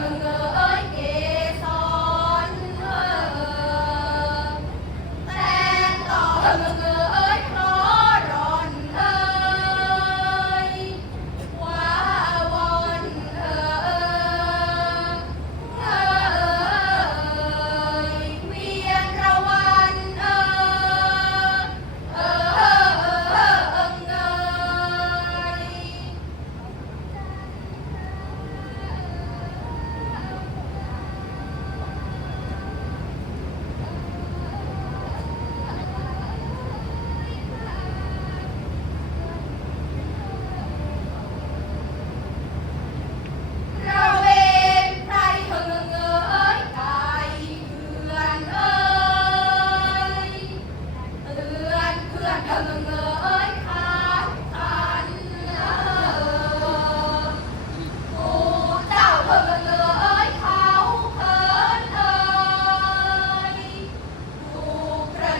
하는가